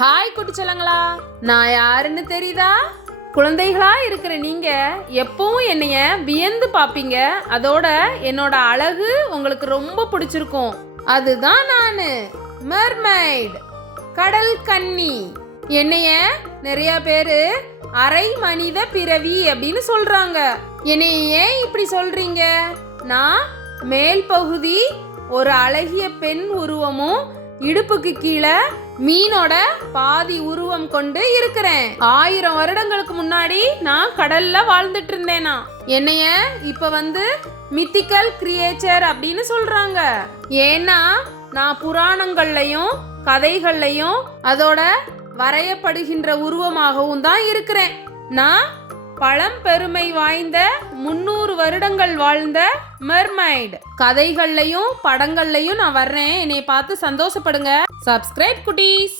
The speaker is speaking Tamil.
ஹாய் குட்டிச்சலங்களா, நான் யாருன்னு தெரியுதா? குழந்தைகளா இருக்கிற நீங்க எப்பவும் என்னைய வியந்து பாப்பீங்க. அதோட என்னோட அழகு உங்களுக்கு ரொம்ப பிடிச்சிருக்கும். அதுதான் நானு மெர்மைட், கடல் கன்னி. என்னைய நிறைய பேரு அரை மனித பிறவி அப்படின்னு சொல்றாங்க. என்னைய ஏன் இப்படி சொல்றீங்க? நான் மேல் பகுதி ஒரு அழகிய பெண் உருவமும் இடுப்புக்கு கீழே மீனோட பாதி உருவம் கொண்டு இருக்கிறேன். 1000 வருடங்களுக்கு முன்னாடி நான் கடல்ல வாழ்ந்துட்டு இருந்தேனா. என்னைய இப்ப மித்திக்கல் கிரியேச்சர் அப்படின்னு சொல்றாங்க. ஏன்னா நான் புராணங்கள்லயும் கதைகள்லையும் அதோட வரையப்படுகின்ற உருவமாகவும் தான் இருக்கிறேன். நான் பழம்பெருமை வாய்ந்த 300 வருடங்கள் வாழ்ந்த மெர்மைட். கதைகள்லையும் படங்கள்லையும் நான் வர்றேன். என்னை பார்த்து சந்தோஷப்படுங்க. சப்ஸ்கிரைப் குட்டீஸ்.